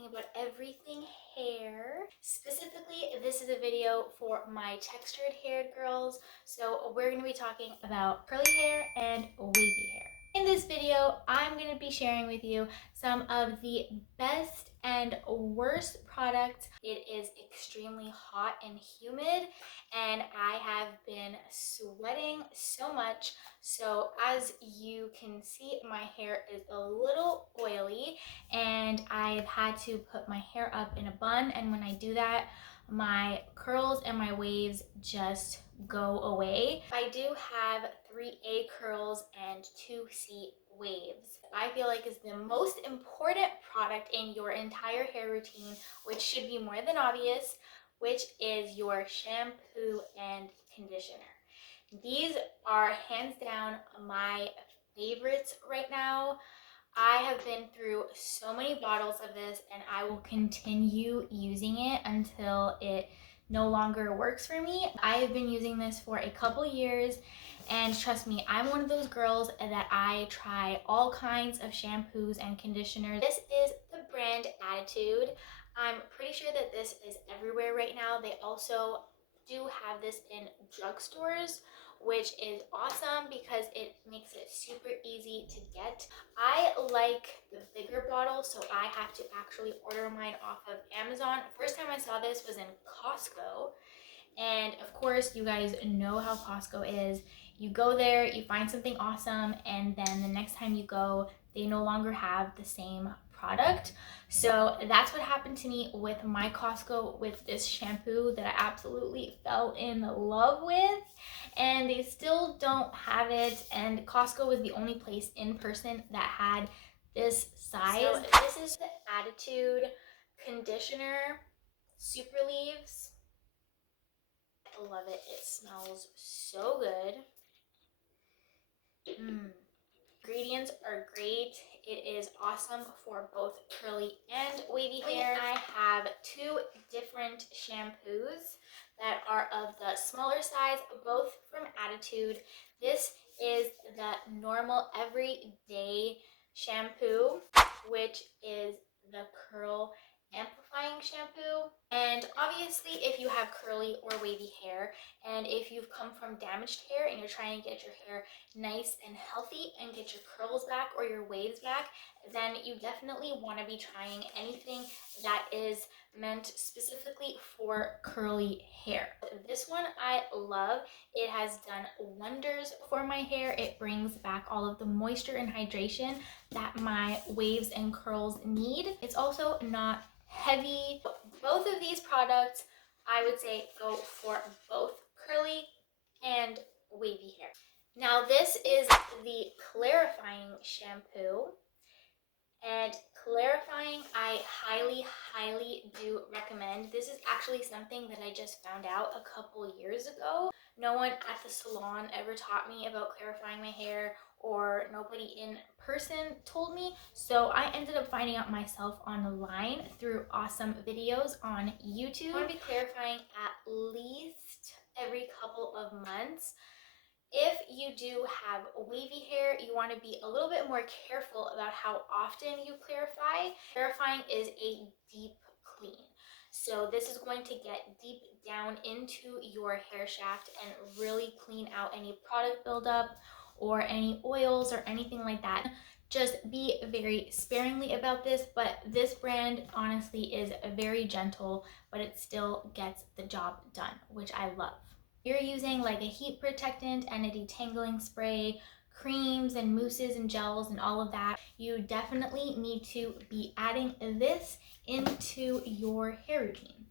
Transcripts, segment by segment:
talking about everything hair. Specifically, this is a video for my textured haired girls. So we're going to be talking about curly hair and wavy hair. In this video, I'm going to be sharing with you some of the best and worst products. It is extremely hot and humid, and I have been sweating so much. So as you can see, my hair is a little oily, and I've had to put my hair up in a bun, and when I do that, my curls and my waves just go away. I do have 3A curls and 2C waves. I feel like is the most important product in your entire hair routine, which should be more than obvious, which is your shampoo and conditioner. These are hands down my favorites right now. I have been through so many bottles of this, and I will continue using it until it no longer works for me. I have been using this for a couple years, and trust me, I'm one of those girls that I try all kinds of shampoos and conditioners. This is the brand Attitude. I'm pretty sure that this is everywhere right now. They also do have this in drugstores, which is awesome because it makes it super easy to get. I like the bigger bottle, so I have to actually order mine off of Amazon. First time I saw this was in Costco, and of course you guys know how Costco is. You go there, you find something awesome, and then the next time you go, they no longer have the same product. So that's what happened to me with my Costco with this shampoo that I absolutely fell in love with, and they still don't have it, and Costco was the only place in person that had this size. So this is the Attitude Conditioner Super Leaves. I love it. It smells so good. Ingredients are great. It is awesome for both curly and wavy hair. I have two different shampoos that are of the smaller size, both from Attitude. This is the normal everyday shampoo, which is the curl amplifying shampoo. And obviously, if you have curly or wavy hair, and if you've come from damaged hair and you're trying to get your hair nice and healthy and get your curls back or your waves back, then you definitely want to be trying anything that is meant specifically for curly hair. This one I love. It has done wonders for my hair. It brings back all of the moisture and hydration that my waves and curls need. It's also not heavy. Both of these products, I would say, go for both curly and wavy hair. Now this is the clarifying shampoo, and clarifying I highly do recommend. This is actually something that I just found out a couple years ago. No one at the salon ever taught me about clarifying my hair, or nobody in person told me, so I ended up finding out myself online through awesome videos on YouTube. I'm going to be clarifying at least every couple of months. If you do have wavy hair, you want to be a little bit more careful about how often you clarify. Clarifying is a deep clean. So this is going to get deep down into your hair shaft and really clean out any product buildup or any oils or anything like that. Just be very sparingly about this, but this brand honestly is very gentle, but it still gets the job done, which I love. You're using like a heat protectant and a detangling spray, creams and mousses and gels and all of that, you definitely need to be adding this into your hair routine.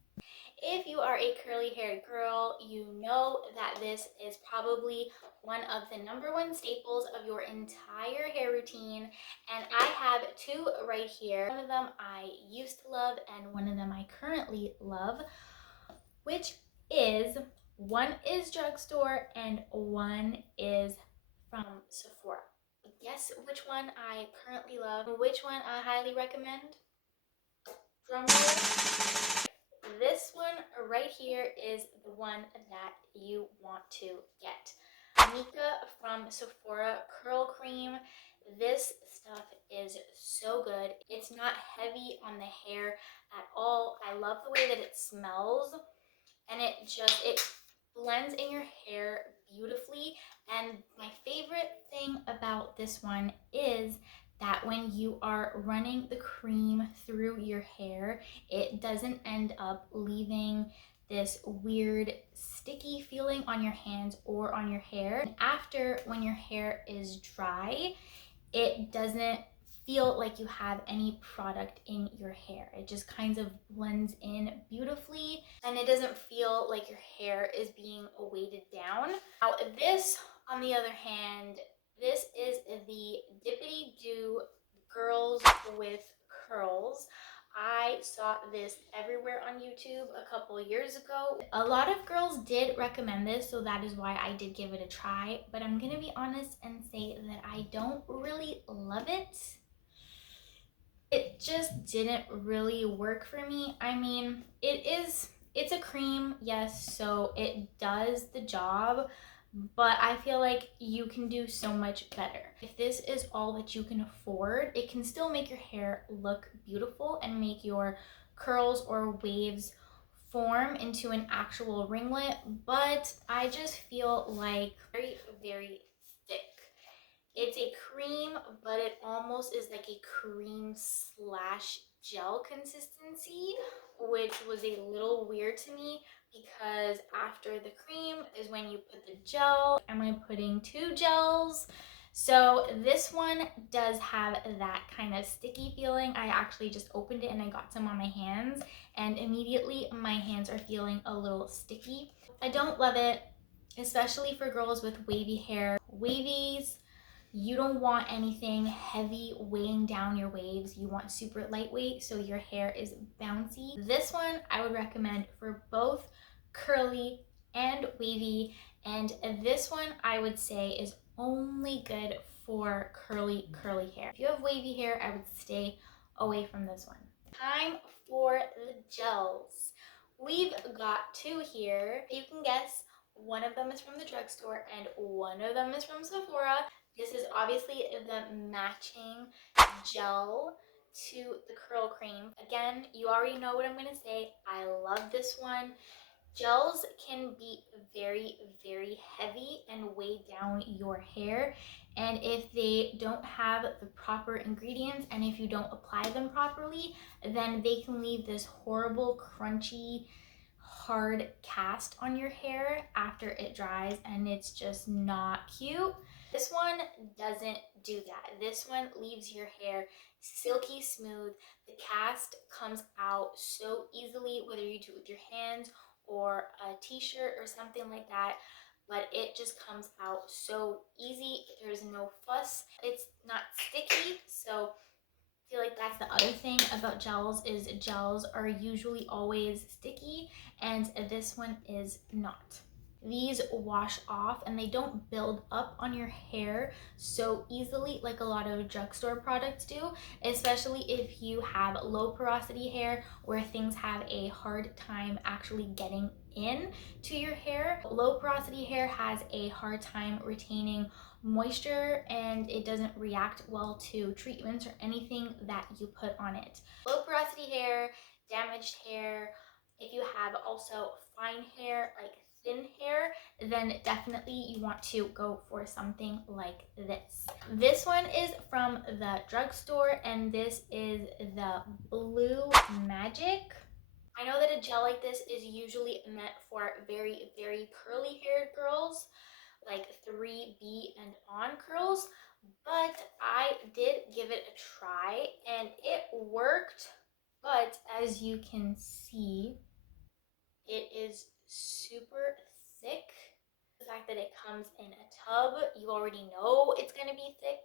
If you are a curly haired girl, you know that this is probably one of the #1 staples of your entire hair routine, and I have two right here. One of them I used to love and one of them I currently love, which is, one is drugstore and one is from Sephora. Guess which one I currently love, which one I highly recommend? Drum roll. This one right here is the one that you want to get. Mika from Sephora Curl Cream. This stuff is so good. It's not heavy on the hair at all. I love the way that it smells, and it blends in your hair beautifully. And my favorite thing about this one is that when you are running the cream through your hair, it doesn't end up leaving this weird sticky feeling on your hands or on your hair. After, when your hair is dry, it doesn't feel like you have any product in your hair. It just kind of blends in beautifully, and it doesn't feel like your hair is being weighted down. Now this, on the other hand, this is the Dippity Doo Girls with Curls. I saw this everywhere on YouTube a couple years ago. A lot of girls did recommend this, so that is why I did give it a try. But I'm gonna be honest and say that I don't really love it. It just didn't really work for me. I mean, it's a cream, yes, so it does the job, but I feel like you can do so much better. If this is all that you can afford, it can still make your hair look beautiful and make your curls or waves form into an actual ringlet, but I just feel like very, very thick. It's a cream, but it almost is like a cream slash gel consistency, which was a little weird to me because after the cream is when you put the gel. Am I putting two gels? So this one does have that kind of sticky feeling. I actually just opened it and I got some on my hands, and immediately my hands are feeling a little sticky. I don't love it, especially for girls with wavy hair. Wavies, you don't want anything heavy weighing down your waves. You want super lightweight so your hair is bouncy. This one I would recommend for both curly and wavy, and this one I would say is only good for curly hair. If you have wavy hair, I would stay away from this one. Time for the gels. We've got two here. You can guess, one of them is from the drugstore and one of them is from Sephora. This is obviously the matching gel to the curl cream. Again, you already know what I'm going to say. I love this one. Gels can be very, very heavy and weigh down your hair. And if they don't have the proper ingredients and if you don't apply them properly, then they can leave this horrible, crunchy, hard cast on your hair after it dries, and it's just not cute. This one doesn't do that. This one leaves your hair silky smooth. The cast comes out so easily, whether you do it with your hands or a t-shirt or something like that, but it just comes out so easy. There's no fuss. It's not sticky, so I feel like that's the other thing about gels, is gels are usually always sticky, and this one is not. These wash off and they don't build up on your hair so easily like a lot of drugstore products do, especially if you have low porosity hair where things have a hard time actually getting in to your hair. Low porosity hair has a hard time retaining moisture and it doesn't react well to treatments or anything that you put on it. Low porosity hair, damaged hair, if you have also fine hair, like thin hair, then definitely you want to go for something like this. This one is from the drugstore and this is the Blue Magic. I know that a gel like this is usually meant for very, very curly haired girls, like 3B and on curls, but I did give it a try and it worked. But as you can see, it is super thick. The fact that it comes in a tub, you already know it's going to be thick.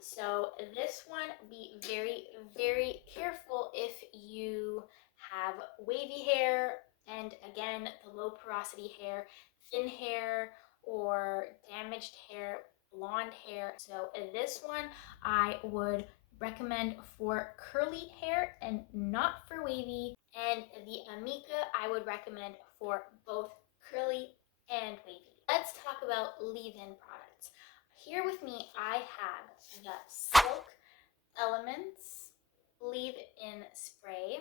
So this one, be very, very careful if you have wavy hair and again, the low porosity hair, thin hair, or damaged hair, blonde hair. So this one I would recommend for curly hair and not for wavy. And the Amika I would recommend for both curly and wavy. Let's talk about leave-in products. Here with me, I have the Silk Elements Leave-In Spray.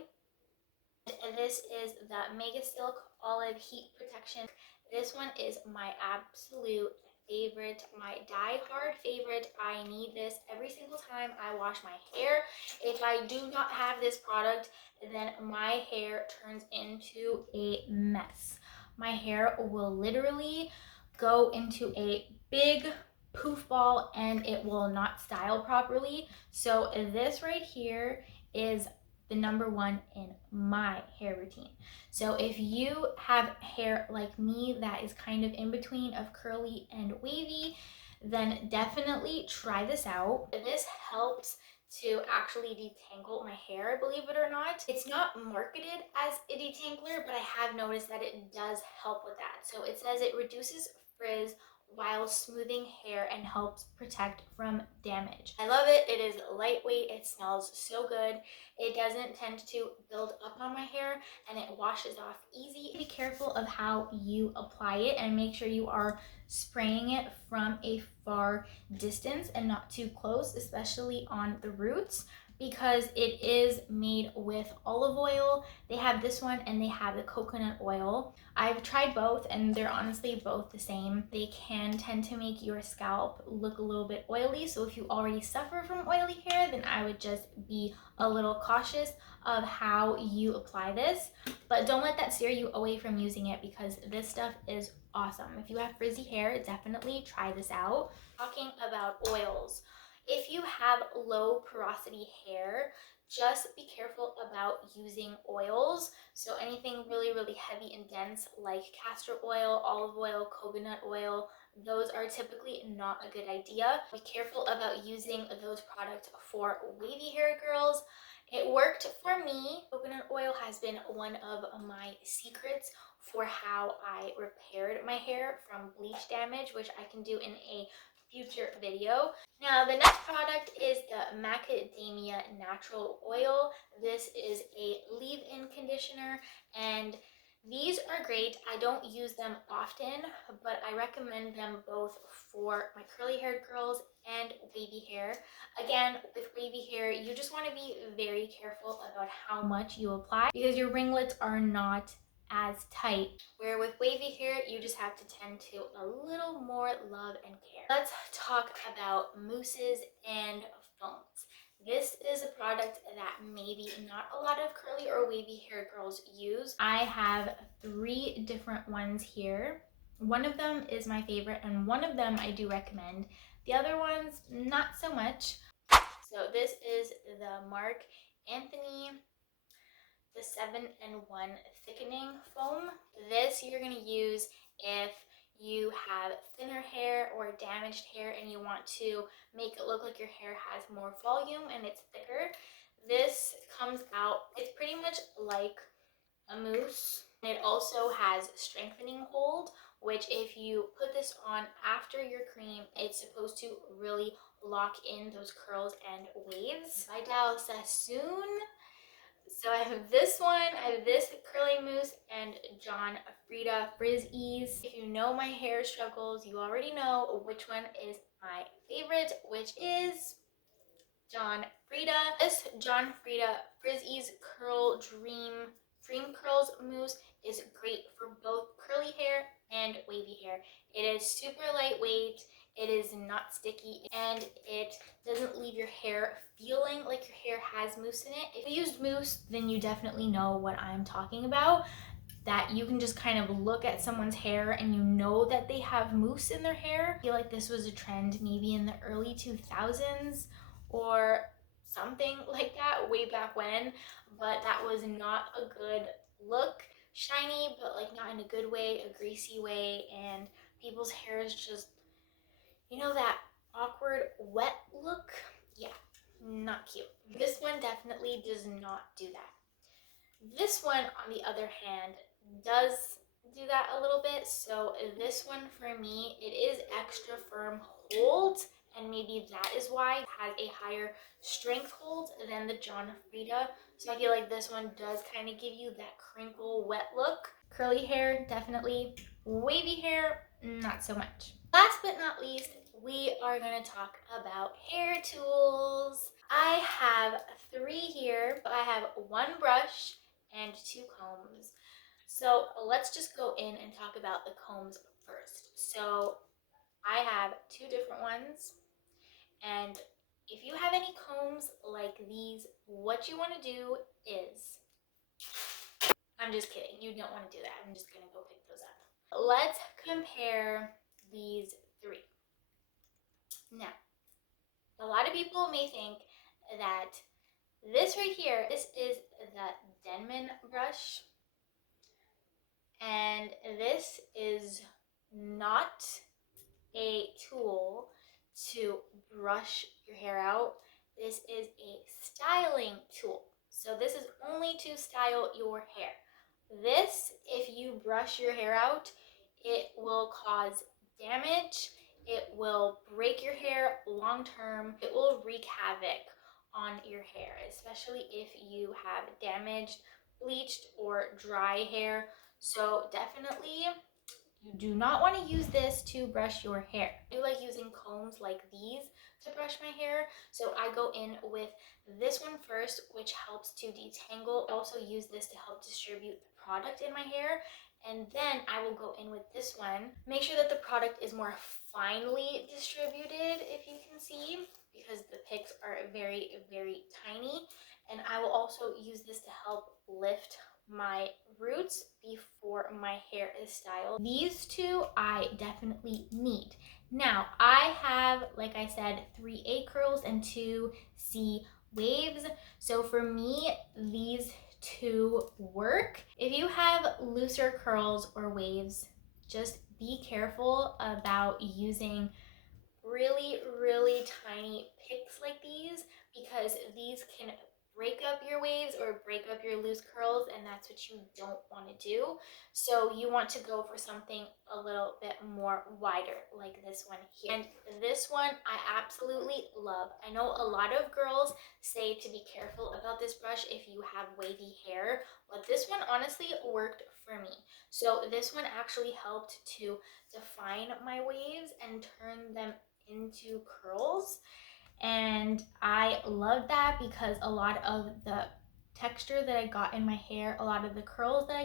And this is the Mega Silk Olive Heat Protection. This one is my absolute favorite, my die-hard favorite. I need this every single time I wash my hair. If I do not have this product, then my hair turns into a mess. My hair will literally go into a big poof ball and it will not style properly. So this right here is the number one in my hair routine. So if you have hair like me that is kind of in between of curly and wavy, then definitely try this out. This helps to actually detangle my hair, believe it or not. It's not marketed as a detangler, but I have noticed that it does help with that. So it says it reduces frizz while smoothing hair and helps protect from damage. I love it. It is lightweight. It smells so good. It doesn't tend to build up on my hair and it washes off easy. Be careful of how you apply it and make sure you are spraying it from a far distance and not too close, especially on the roots, because it is made with olive oil. They have this one and they have the coconut oil. I've tried both and they're honestly both the same. They can tend to make your scalp look a little bit oily, so if you already suffer from oily hair, then I would just be a little cautious of how you apply this, but don't let that steer you away from using it because this stuff is awesome. If you have frizzy hair, definitely try this out. Talking about oils, if you have low porosity hair, just be careful about using oils. So anything really, really heavy and dense like castor oil, olive oil, coconut oil, those are typically not a good idea. Be careful about using those products for wavy hair girls. It worked for me. Coconut oil has been one of my secrets for how I repaired my hair from bleach damage, which I can do in a future video. Now the next product is the macadamia natural oil. This is a leave-in conditioner and these are great. I don't use them often, but I recommend them both for my curly haired girls and wavy hair. Again, with wavy hair, you just want to be very careful about how much you apply because your ringlets are not as tight. Where with wavy hair, you just have to tend to a little more love and care. Let's talk about mousses and foams. This is a product that maybe not a lot of curly or wavy hair girls use. I have 3 different ones here. One of them is my favorite and one of them I do recommend. The other ones, not so much. So this is the Marc Anthony, the 7-in-1 thickening foam. This you're going to use if you have thinner hair or damaged hair and you want to make it look like your hair has more volume and it's thicker. This comes out, it's pretty much like a mousse. And it also has strengthening hold, which if you put this on after your cream, it's supposed to really lock in those curls and waves. Vidal Sassoon. So I have this one, I have this curling mousse, and John Frieda Frizz Ease. If you know my hair struggles, you already know which one is my favorite, which is John Frieda. This John Frieda Frizz Ease Curl Dream Curls Mousse is great for both curly hair and wavy hair. It is super lightweight, it is not sticky, and it doesn't leave your hair feeling like your hair has mousse in it. If you used mousse, then you definitely know what I'm talking about. That you can just kind of look at someone's hair and you know that they have mousse in their hair. I feel like this was a trend maybe in the early 2000s or something like that way back when, but that was not a good look. Shiny, but like not in a good way, a greasy way, and people's hair is just, you know, that awkward wet look? Yeah, not cute. This one definitely does not do that. This one, on the other hand, does do that a little bit. So this one for me, it is extra firm hold, and maybe that is why it has a higher strength hold than the John Frieda. So I feel like this one does kind of give you that crinkle wet look. Curly hair, definitely. Wavy hair, not so much. Last but not least, we are going to talk about hair tools. I have 3 here. I have 1 brush and 2 combs. So let's just go in and talk about the combs first. So I have 2 different ones, and if you have any combs like these, what you want to do is, I'm just kidding, you don't want to do that. I'm just going to go pick those up. Let's compare these 3. Now, a lot of people may think that this right here, this is the Denman brush, and this is not a tool to brush your hair out. This is a styling tool. So this is only to style your hair. This, if you brush your hair out, it will cause damage. It will break your hair long term. It will wreak havoc on your hair, especially if you have damaged, bleached, or dry hair. So definitely you do not want to use this to brush your hair. I do like using combs like these to brush my hair. So I go in with this one first, which helps to detangle. I also use this to help distribute the product in my hair. And then I will go in with this one. Make sure that the product is more finely distributed, if you can see, because the picks are very, very tiny. And I will also use this to help lift my roots before my hair is styled. These 2 I definitely need. Now, I have, like I said, 3 A curls and 2 C waves. So for me, these 2 work. If you have looser curls or waves, just be careful about using really, really tiny picks like these, because these can break up your waves or break up your loose curls, and that's what you don't want to do. So you want to go for something a little bit more wider, like this one here. And this one I absolutely love. I know a lot of girls say to be careful about this brush if you have wavy hair, but this one honestly worked for me. So this one actually helped to define my waves and turn them into curls, and I love that because a lot of the texture that I got in my hair, a lot of the curls that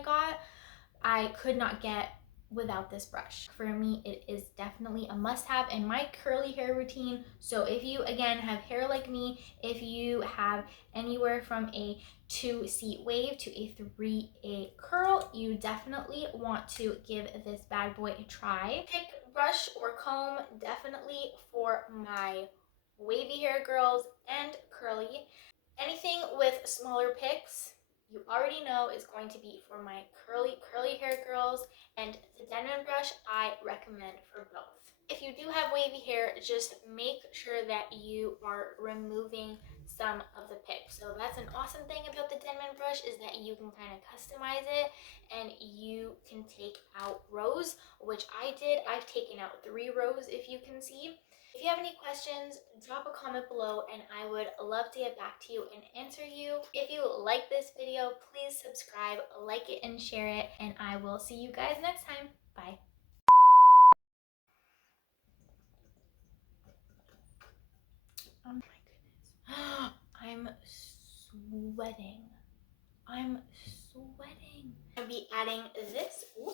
I could not get without this brush. For me, it is definitely a must-have in my curly hair routine. So if you, again, have hair like me, if you have anywhere from a 2C wave to a 3A curl, you definitely want to give this bad boy a try. Pick brush or comb definitely for my wavy hair girls and curly. Anything with smaller picks, you already know, is going to be for my curly hair girls, and the Denman brush I recommend for both. If you do have wavy hair, just make sure that you are removing some of the picks. So that's an awesome thing about the Denman brush, is that you can kind of customize it and you can take out rows, which I did. I've taken out 3 rows, if you can see. If you have any questions, drop a comment below and I would love to get back to you and answer you. If you like this video, please subscribe, like it, and share it, and I will see you guys next time. Bye. Oh my goodness. I'm sweating. I'm sweating. I'll be adding this. Ooh.